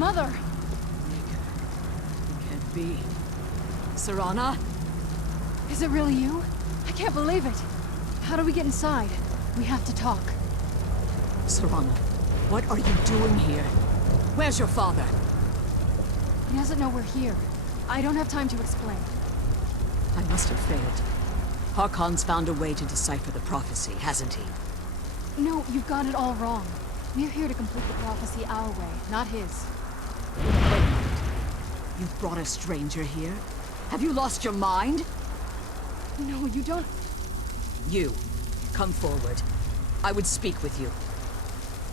Mother! It can't be. Serana? Is it really you? I can't believe it. How do we get inside? We have to talk. Serana, what are you doing here? Where's your father? He doesn't know we're here. I don't have time to explain. I must have failed. Harkon's found a way to decipher the prophecy, hasn't he? No, you've got it all wrong. We're here to complete the prophecy our way, not his. Wait a minute. You've brought a stranger here? Have you lost your mind? No, you don't... You, come forward. I would speak with you.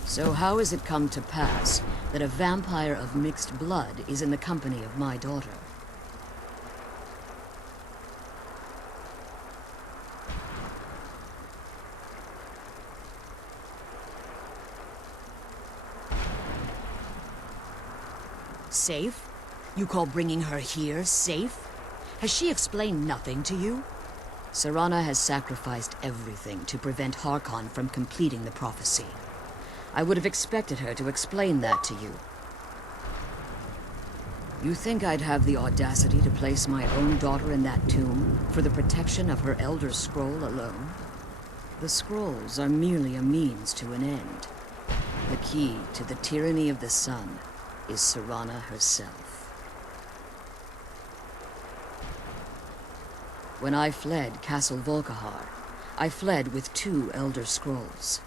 So how has it come to pass that a vampire of mixed blood is in the company of my daughter? Safe? You call bringing her here safe? Has she explained nothing to you? Serana has sacrificed everything to prevent Harkon from completing the prophecy. I would have expected her to explain that to you. You think I'd have the audacity to place my own daughter in that tomb for the protection of her Elder Scroll alone? The scrolls are merely a means to an end. The key to the tyranny of the sun is Serana herself. When I fled Castle Volkihar, I fled with 2 Elder Scrolls.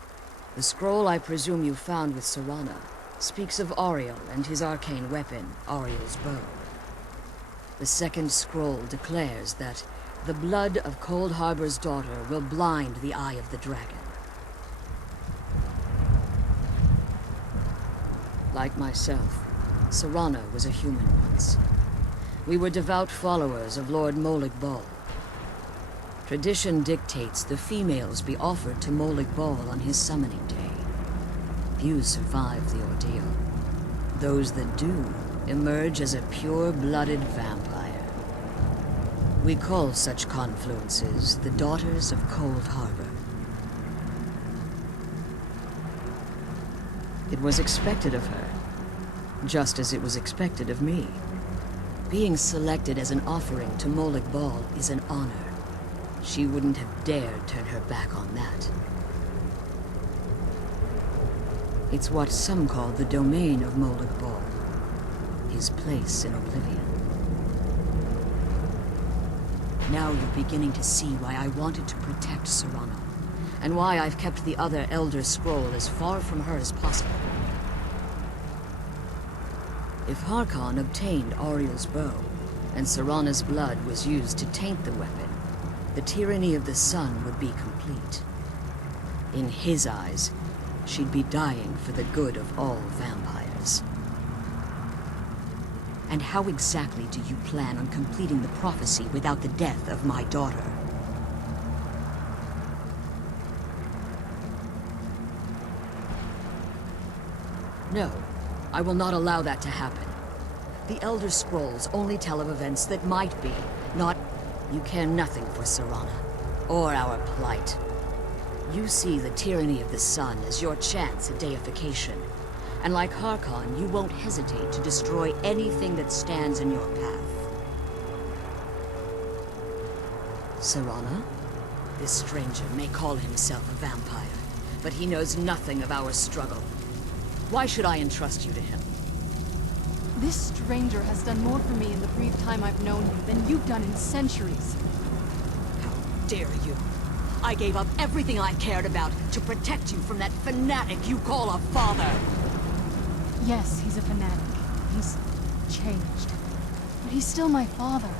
The scroll I presume you found with Serana speaks of Ariel and his arcane weapon, Ariel's bow. The second scroll declares that the blood of Cold Harbor's daughter will blind the eye of the dragon. Like myself, Serana was a human once. We were devout followers of Lord Molig Bal. Tradition dictates the females be offered to Molig Bal on his summoning day. Few survive the ordeal. Those that do emerge as a pure-blooded vampire. We call such confluences the Daughters of Cold Harbor. It was expected of her, just as it was expected of me. Being selected as an offering to Molig Bal is an honor. She wouldn't have dared turn her back on that. It's what some call the domain of Molig Bal, his place in oblivion. Now you're beginning to see why I wanted to protect Serana, and why I've kept the other Elder Scroll as far from her as possible. If Harkon obtained Ariel's bow, and Serana's blood was used to taint the weapon, the tyranny of the sun would be complete. In his eyes, she'd be dying for the good of all vampires. And how exactly do you plan on completing the prophecy without the death of my daughter? No, I will not allow that to happen. The Elder Scrolls only tell of events that might be, not... You care nothing for Serana, or our plight. You see the tyranny of the sun as your chance at deification. And like Harkon, you won't hesitate to destroy anything that stands in your path. Serana? This stranger may call himself a vampire, but he knows nothing of our struggle. Why should I entrust you to him? This stranger has done more for me in the brief time I've known you than you've done in centuries. How dare you! I gave up everything I cared about to protect you from that fanatic you call a father! Yes, he's a fanatic. He's changed. But he's still my father.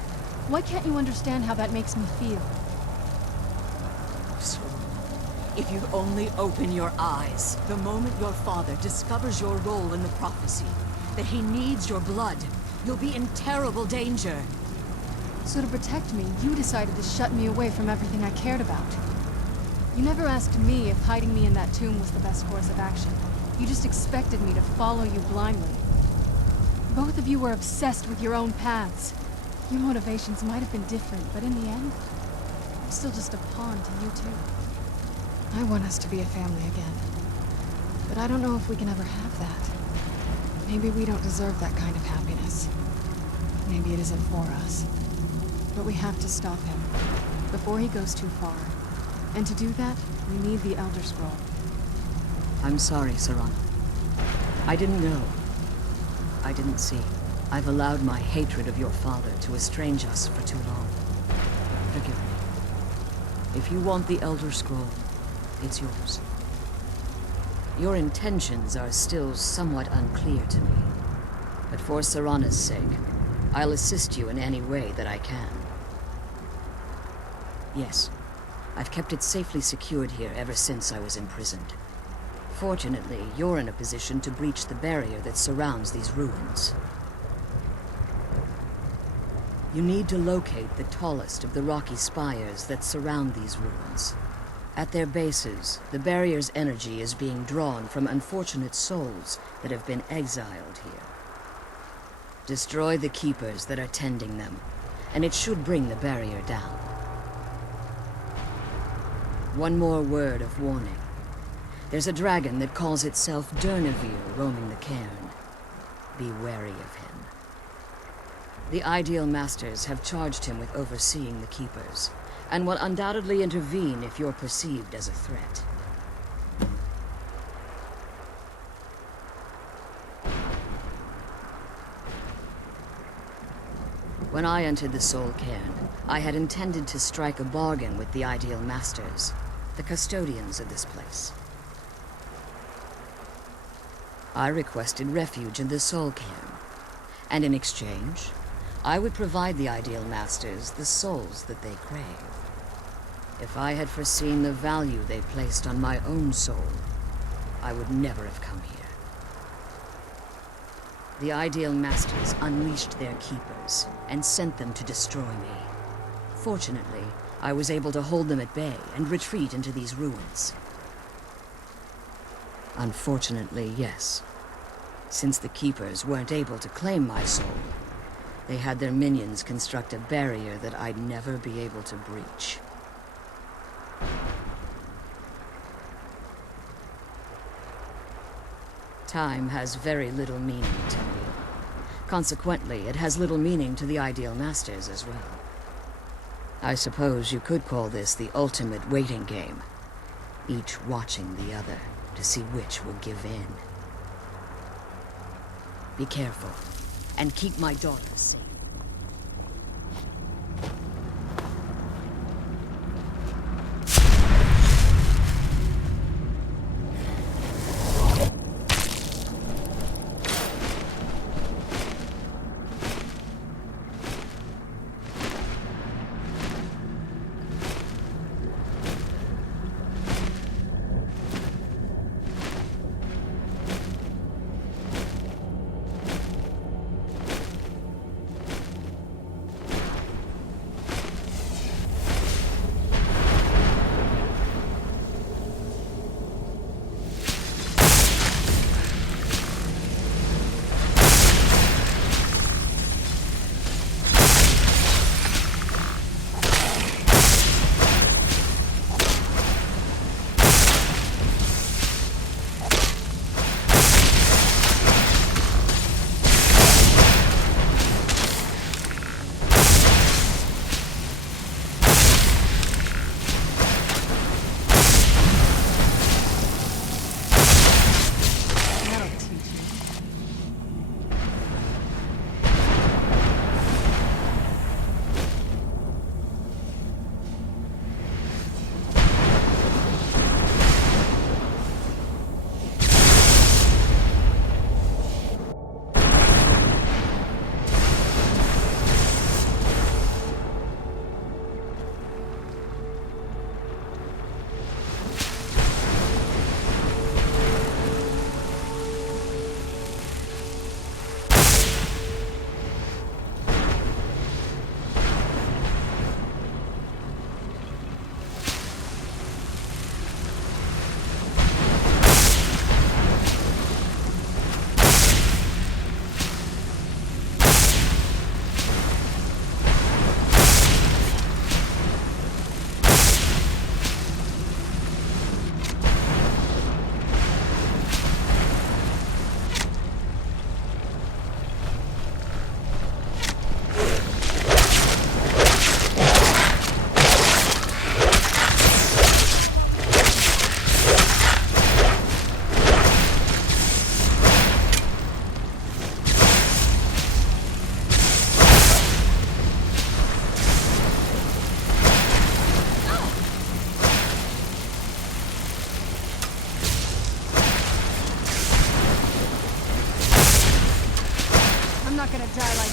Why can't you understand how that makes me feel? So, if you'd only open your eyes, the moment your father discovers your role in the prophecy, that he needs your blood, you'll be in terrible danger. So to protect me, you decided to shut me away from everything I cared about. You never asked me if hiding me in that tomb was the best course of action. You just expected me to follow you blindly. Both of you were obsessed with your own paths. Your motivations might have been different, but in the end, I'm still just a pawn to you two. I want us to be a family again. But I don't know if we can ever have that. Maybe we don't deserve that kind of happiness. Maybe it isn't for us. But we have to stop him, before he goes too far. And to do that, we need the Elder Scroll. I'm sorry, Serana. I didn't know. I didn't see. I've allowed my hatred of your father to estrange us for too long. Forgive me. If you want the Elder Scroll, it's yours. Your intentions are still somewhat unclear to me. But for Serana's sake, I'll assist you in any way that I can. Yes, I've kept it safely secured here ever since I was imprisoned. Fortunately, you're in a position to breach the barrier that surrounds these ruins. You need to locate the tallest of the rocky spires that surround these ruins. At their bases, the barrier's energy is being drawn from unfortunate souls that have been exiled here. Destroy the keepers that are tending them, and it should bring the barrier down. One more word of warning. There's a dragon that calls itself Durnehviir roaming the cairn. Be wary of him. The Ideal Masters have charged him with overseeing the keepers, and will undoubtedly intervene if you're perceived as a threat. When I entered the Soul Cairn, I had intended to strike a bargain with the Ideal Masters, the custodians of this place. I requested refuge in the Soul Cairn, and in exchange, I would provide the Ideal Masters the souls that they crave. If I had foreseen the value they placed on my own soul, I would never have come here. The Ideal Masters unleashed their keepers and sent them to destroy me. Fortunately, I was able to hold them at bay and retreat into these ruins. Unfortunately, yes. Since the keepers weren't able to claim my soul, they had their minions construct a barrier that I'd never be able to breach. Time has very little meaning to me. Consequently, it has little meaning to the Ideal Masters as well. I suppose you could call this the ultimate waiting game, each watching the other to see which will give in. Be careful, and keep my daughter safe.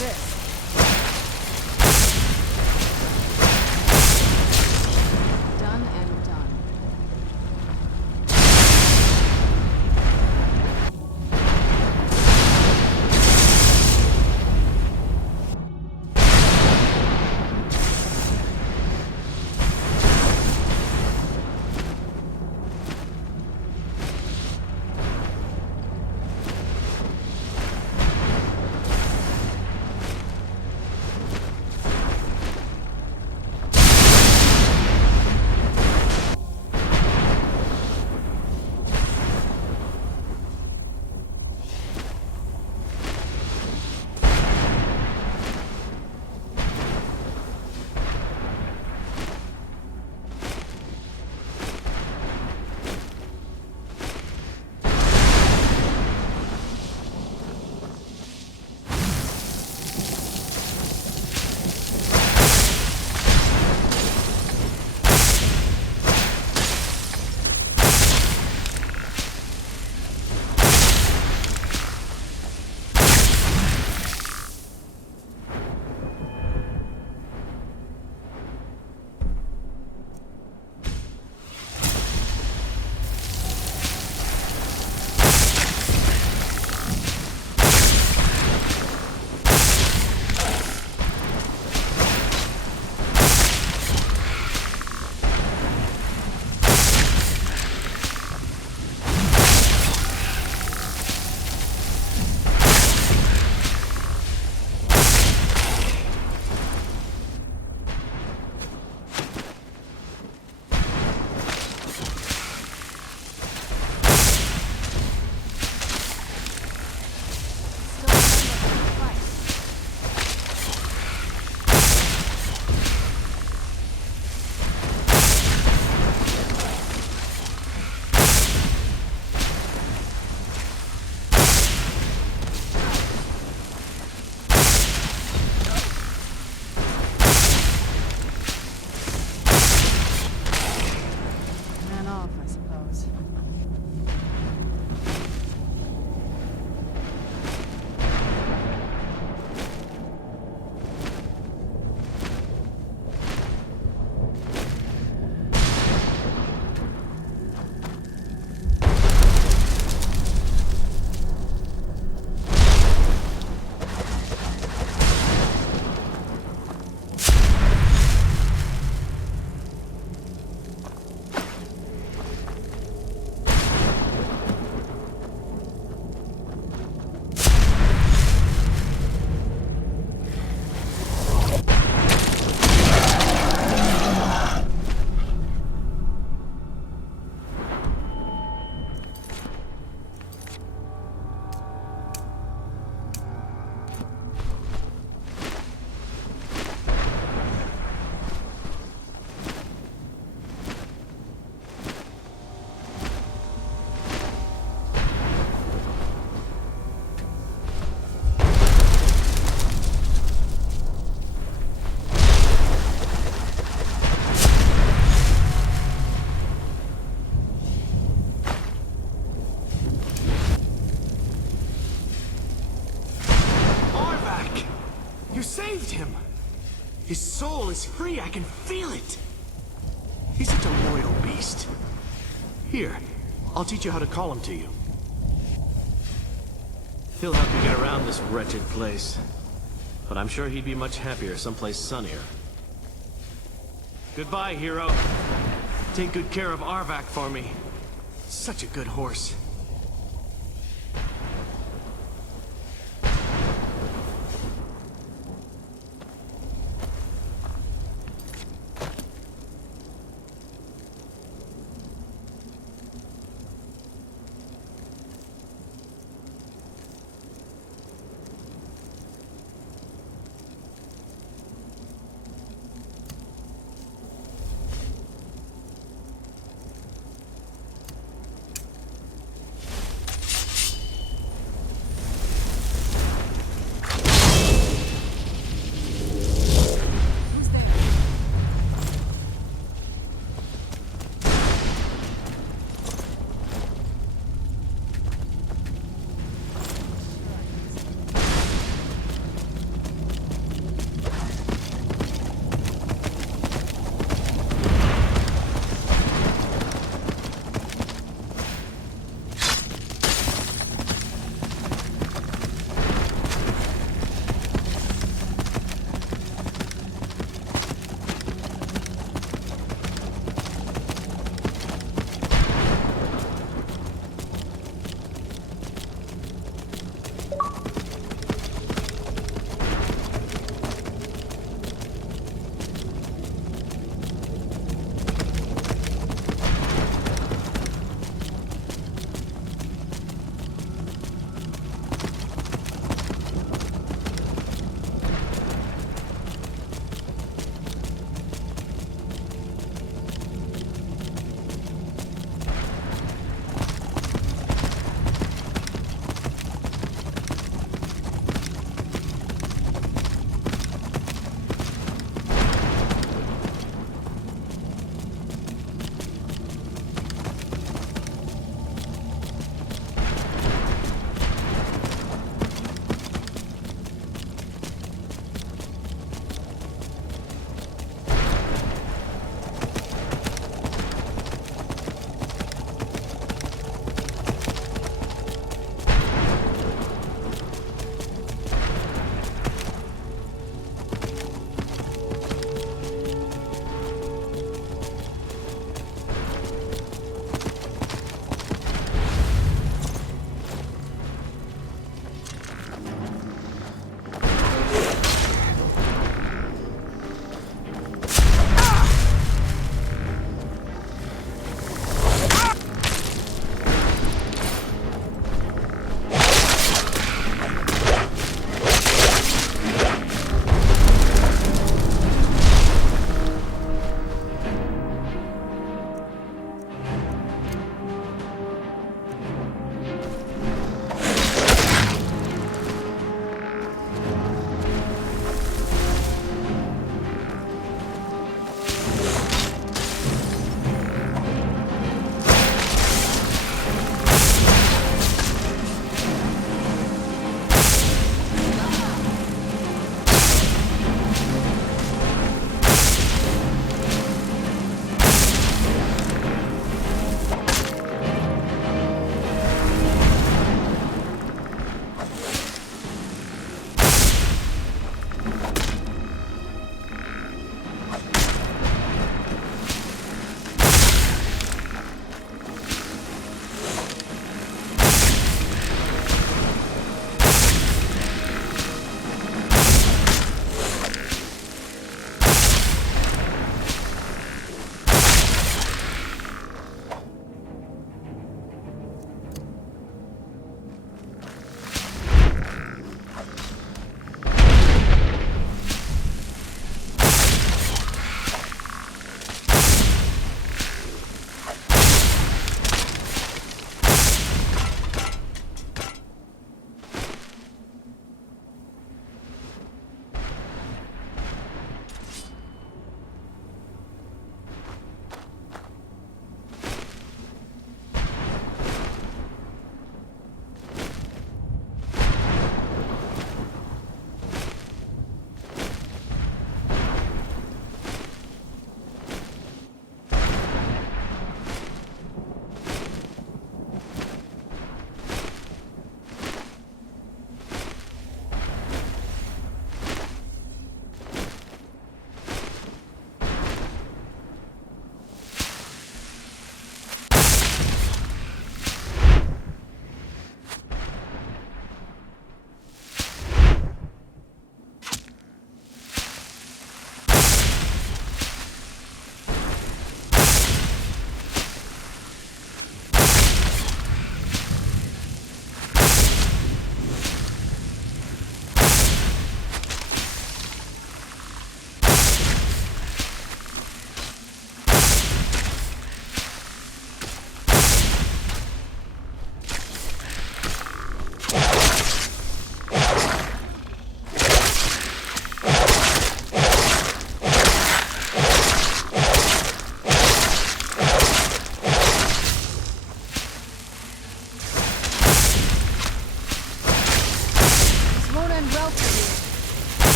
this. Done and done. saved him! His soul is free, I can feel it! He's such a loyal beast. Here, I'll teach you how to call him to you. He'll help you get around this wretched place. But I'm sure he'd be much happier someplace sunnier. Goodbye, hero. Take good care of Arvak for me. Such a good horse.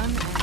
done, and...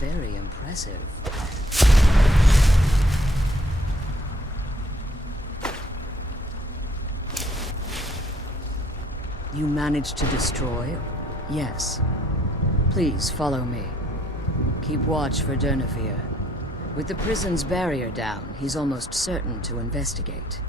Very impressive. You managed to destroy? Yes. Please follow me. Keep watch for Durnehviir. With the prison's barrier down, he's almost certain to investigate.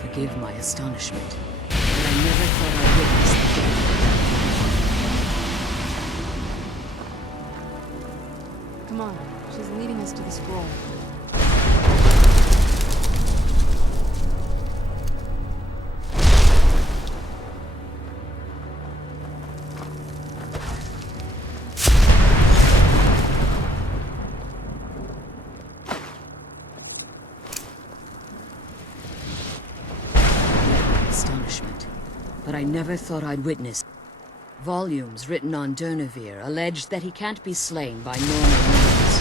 Forgive my astonishment, but I never thought I'd witness the day. Come on, she's leading us to the scroll. Astonishment, but I never thought I'd witness. Volumes written on Durnehviir alleged that he can't be slain by normal means.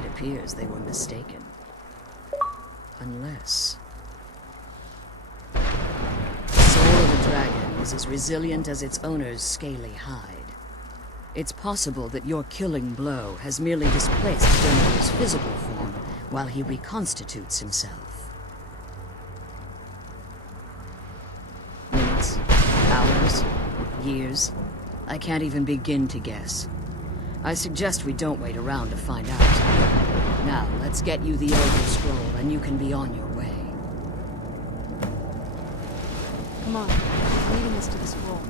It appears they were mistaken. Unless... The soul of a dragon is as resilient as its owner's scaly hide. It's possible that your killing blow has merely displaced Durnehviir's physical form while he reconstitutes himself. Minutes, hours, years, I can't even begin to guess. I suggest we don't wait around to find out. Now, let's get you the Elder Scroll and you can be on your way. Come on, he's leading us to the scroll.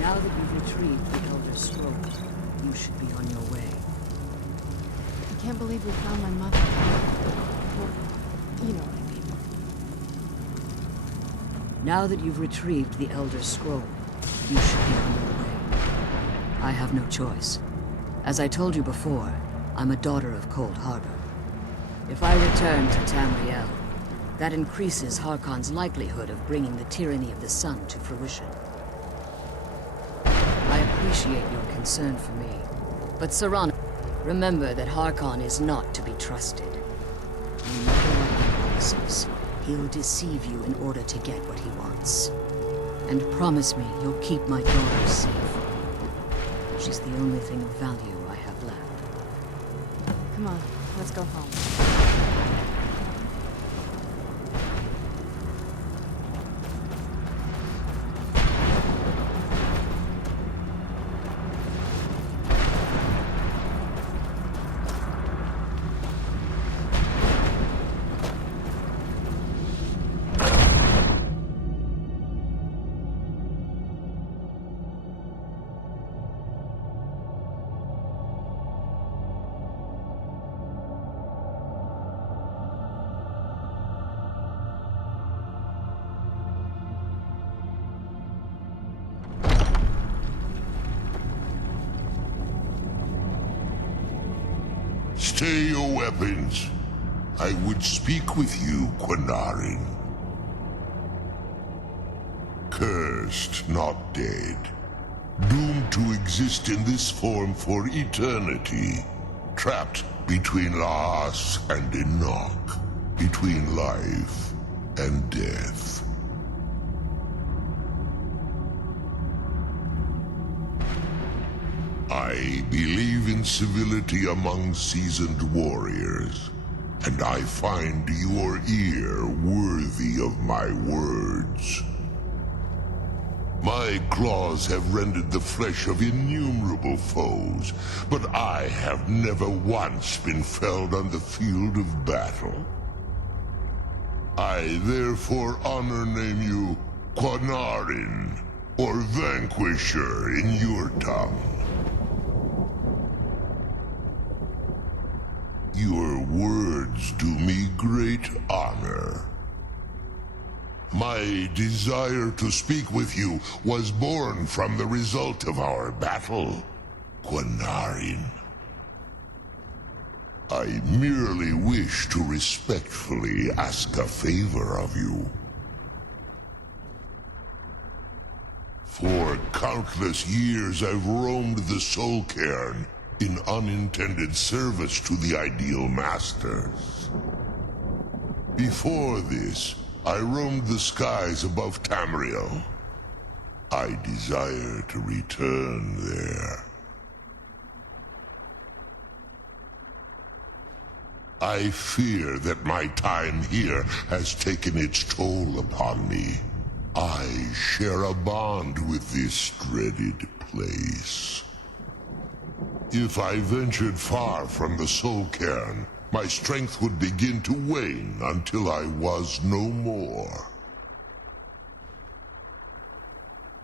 Now that you've retrieved the Elder Scroll, you should be on your way. I can't believe we found my mother. Well, you know what I mean. Now that you've retrieved the Elder Scroll, you should be on your way. I have no choice. As I told you before, I'm a daughter of Cold Harbor. If I return to Tamriel, that increases Harkon's likelihood of bringing the tyranny of the Sun to fruition. I appreciate your concern for me, but Serrano, remember that Harkon is not to be trusted. No matter what he promises, he'll deceive you in order to get what he wants. And promise me you'll keep my daughter safe. She's the only thing of value I have left. Come on, let's go home. Stay your weapons. I would speak with you, Quinarin. Cursed, not dead. Doomed to exist in this form for eternity. Trapped between Laas and Enoch. Between life and death. I believe in civility among seasoned warriors, and I find your ear worthy of my words. My claws have rended the flesh of innumerable foes, but I have never once been felled on the field of battle. I therefore honor name you Quinarin, or Vanquisher in your tongue. Your words do me great honor. My desire to speak with you was born from the result of our battle, Quinarin. I merely wish to respectfully ask a favor of you. For countless years I've roamed the Soul Cairn in unintended service to the Ideal Masters. Before this, I roamed the skies above Tamriel. I desire to return there. I fear that my time here has taken its toll upon me. I share a bond with this dreaded place. If I ventured far from the Soul Cairn, my strength would begin to wane until I was no more.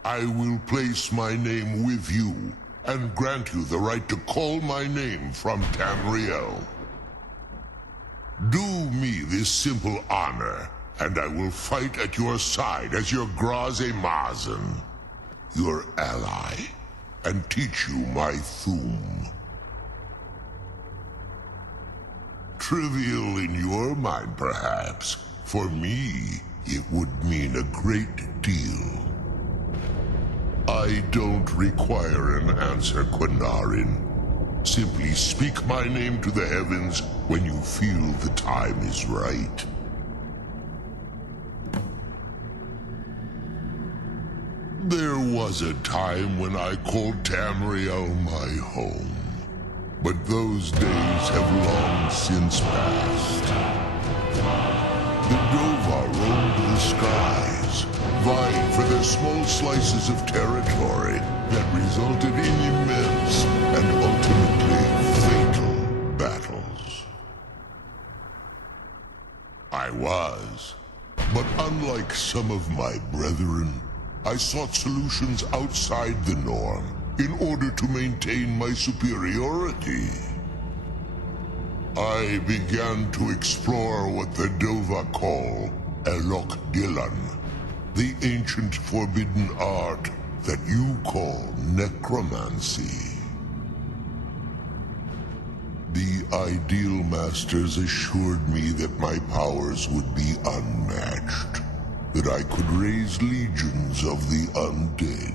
I will place my name with you and grant you the right to call my name from Tamriel. Do me this simple honor, and I will fight at your side as your Graze Mazen, your ally, and teach you my Thum. Trivial in your mind, perhaps. For me, it would mean a great deal. I don't require an answer, Quinarin. Simply speak my name to the heavens when you feel the time is right. There was a time when I called Tamriel my home. But those days have long since passed. The Dova roamed the skies, vying for their small slices of territory that resulted in immense and ultimately fatal battles. I was, but unlike some of my brethren, I sought solutions outside the norm in order to maintain my superiority. I began to explore what the Dova call Elok Dilan, the ancient forbidden art that you call necromancy. The Ideal Masters assured me that my powers would be unmatched, that I could raise legions of the undead.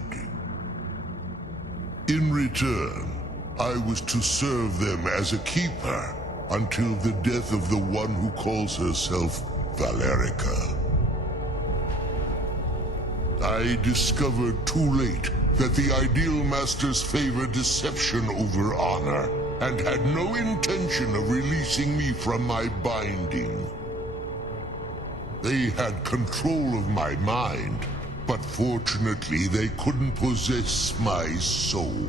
In return, I was to serve them as a keeper until the death of the one who calls herself Valerica. I discovered too late that the Ideal Masters favor deception over honor, and had no intention of releasing me from my binding. They had control of my mind, but fortunately they couldn't possess my soul.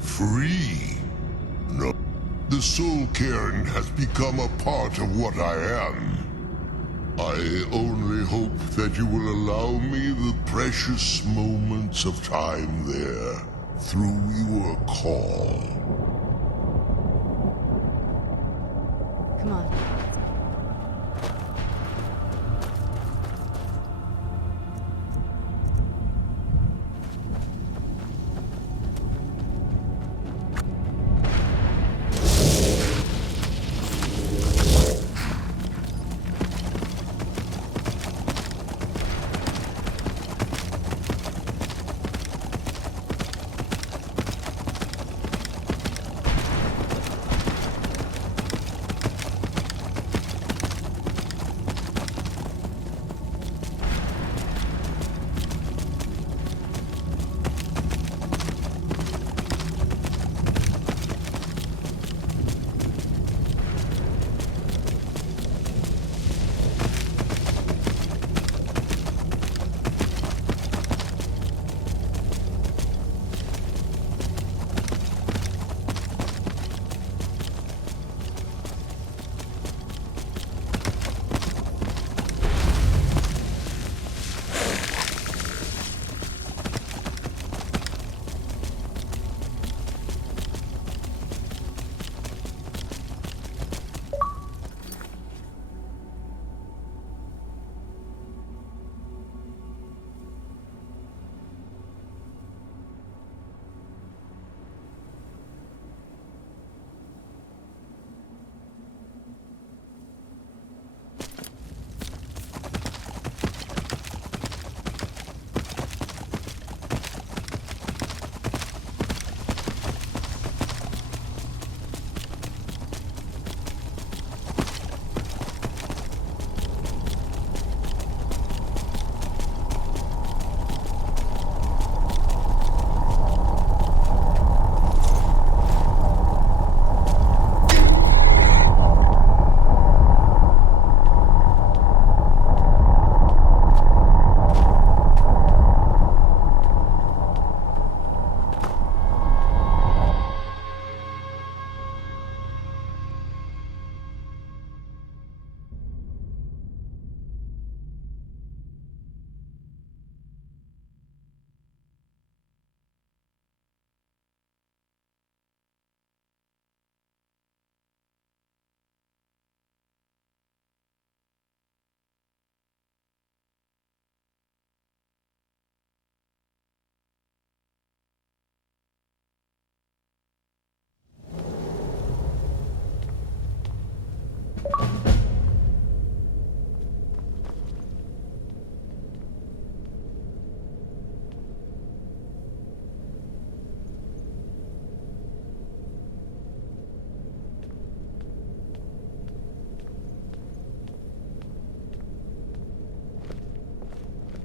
Free? No. The Soul Cairn has become a part of what I am. I only hope that you will allow me the precious moments of time there through your call. Come on.